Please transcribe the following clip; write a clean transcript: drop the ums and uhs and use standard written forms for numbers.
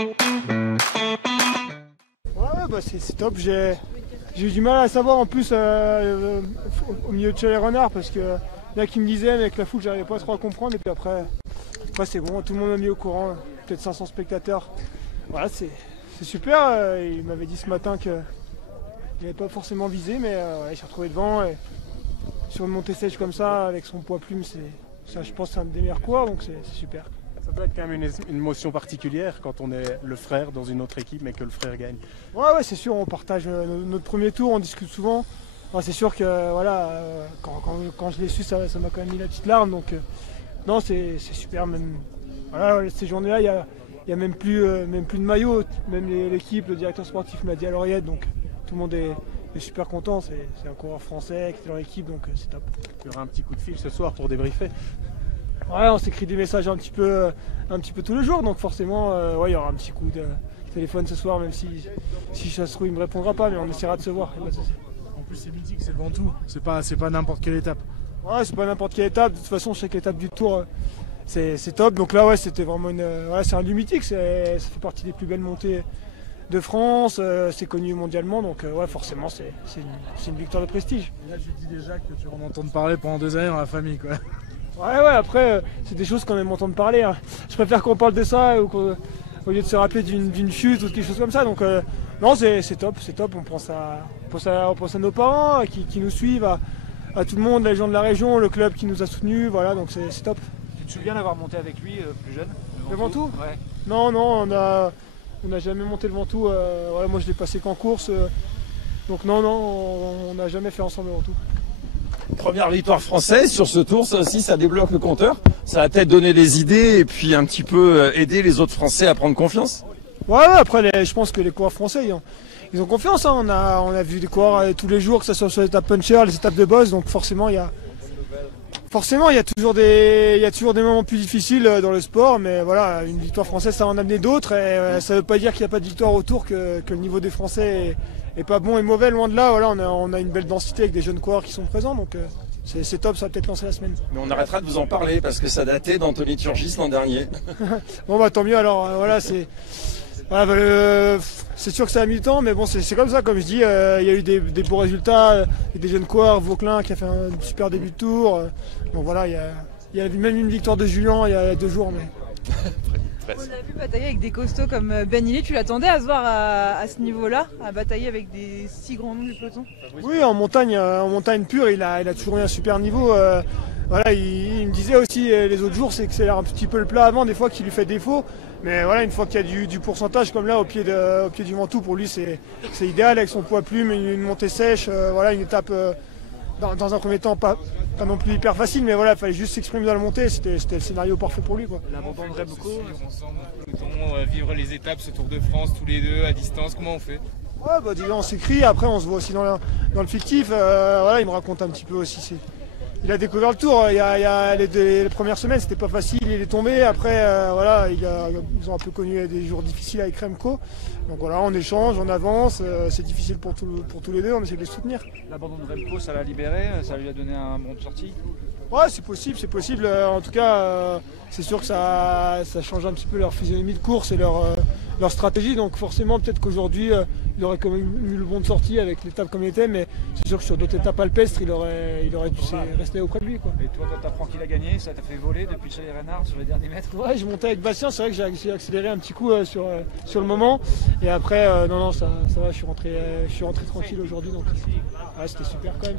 Ouais, bah c'est top. J'ai eu du mal à savoir en plus au milieu de chez les renards parce que là qui me disait mais avec la foule j'arrivais pas trop à comprendre et puis après c'est bon, tout le monde m'a mis au courant, peut-être 500 spectateurs. Voilà, c'est super. Il m'avait dit ce matin qu'il n'avait pas forcément visé mais ouais, il s'est retrouvé devant et sur une montée sèche comme ça avec son poids plume, ça, je pense que c'est un des meilleurs coureurs donc c'est super. Ça doit être quand même une émotion particulière quand on est le frère dans une autre équipe mais que le frère gagne. Ouais, c'est sûr, on partage notre premier tour, on discute souvent. Enfin, c'est sûr que voilà, quand je l'ai su, ça m'a quand même mis la petite larme. Donc non, c'est super. Même voilà, ces journées-là, il y a même plus de maillot. Même l'équipe, le directeur sportif me l'a dit à l'oreillette. Donc tout le monde est super content. C'est un coureur français qui est dans l'équipe, donc c'est top. Il y aura un petit coup de fil ce soir pour débriefer. Ouais, on s'écrit des messages un petit peu tous les jours, donc forcément, ouais, il y aura un petit coup de téléphone ce soir, même si ça se trouve, il me répondra pas, mais on essaiera de se voir. En plus, c'est mythique, c'est le Ventoux, c'est pas n'importe quelle étape. Ouais, c'est pas n'importe quelle étape. De toute façon, chaque étape du Tour, c'est top. Donc là, ouais, c'était vraiment c'est un lieu mythique. Ça fait partie des plus belles montées de France. C'est connu mondialement, donc ouais, forcément, c'est une victoire de prestige. Et là, tu te dis déjà que tu vas en entendre parler pendant 2 années dans la famille, quoi. Ouais, après, c'est des choses qu'on aime entendre parler. Hein. Je préfère qu'on parle de ça au lieu de se rappeler d'une chute ou quelque chose comme ça. Donc non, c'est top. On pense à nos parents qui nous suivent, à tout le monde, les gens de la région, le club qui nous a soutenus. Voilà, donc c'est top. Tu te souviens d'avoir monté avec lui plus jeune? Le Ventoux? Ouais. Non, on n'a jamais monté le Ventoux. Voilà, moi, je l'ai passé qu'en course. Donc non, on n'a jamais fait ensemble le Ventoux. Première victoire française sur ce tour, ça aussi ça débloque le compteur. Ça va peut-être donner des idées et puis un petit peu aider les autres Français à prendre confiance. Ouais, après je pense que les coureurs français ils ont confiance. Hein. On a vu des coureurs tous les jours, que ce soit sur les étapes puncher, les étapes de boss, donc forcément il y a toujours des moments plus difficiles dans le sport, mais voilà, une victoire française ça va en amener d'autres et ça ne veut pas dire qu'il n'y a pas de victoire autour, que le niveau des Français est pas bon et mauvais, loin de là. Voilà, on a une belle densité avec des jeunes coureurs qui sont présents, donc c'est top, ça va peut-être lancer la semaine. Mais on arrêtera de vous en parler parce que ça datait d'Anthony Turgis l'an dernier. Bon bah tant mieux alors, voilà, c'est sûr que ça a mis le temps, mais bon c'est comme ça, comme je dis, il y a eu des beaux résultats, des jeunes coureurs, Vauquelin qui a fait un super début de tour, donc voilà, il y a même une victoire de Julien il y a 2 jours. Mais... On a vu batailler avec des costauds comme Ben Illy, tu l'attendais à se voir à ce niveau-là, à batailler avec des si grands noms du peloton? Oui, en montagne pure, il a toujours eu un super niveau. Voilà, il me disait aussi les autres jours, c'est que c'est un petit peu le plat avant, des fois qui lui fait défaut. Mais voilà, une fois qu'il y a du pourcentage comme là au pied du Ventoux, pour lui c'est idéal avec son poids plume, une montée sèche, voilà, une étape dans un premier temps pas non plus hyper facile, mais voilà, il fallait juste s'exprimer dans la montée, c'était le scénario parfait pour lui, quoi. L'abandon de Remco, ensemble, vivre les étapes, ce Tour de France tous les deux à distance, comment on fait? Ouais, bah déjà on s'écrit, après on se voit aussi dans le fictif, voilà, il me raconte un petit peu aussi. Il a découvert le Tour, il y a les premières semaines c'était pas facile, il est tombé, après voilà, ils ont un peu connu des jours difficiles avec Remco. Donc voilà, on échange, on avance, c'est difficile pour tous les deux, on essaie de les soutenir. l'abandon de Remco, ça l'a libéré, ça lui a donné un bon de sortie? Ouais, c'est possible. En tout cas, c'est sûr que ça change un petit peu leur physionomie de course et leur stratégie. Donc forcément, peut-être qu'aujourd'hui, il aurait quand même eu le bon de sortie avec l'étape comme il était, mais c'est sûr que sur d'autres étapes alpestres, il aurait dû rester auprès de lui, quoi. Et toi, quand t'apprends qu'il a gagné, ça t'a fait voler depuis chez les renards sur les derniers mètres? Ouais, je montais avec Bastien, c'est vrai que j'ai accéléré un petit coup sur le moment. Et après, non, ça va, je suis rentré tranquille aujourd'hui. Donc ouais, c'était super quand même.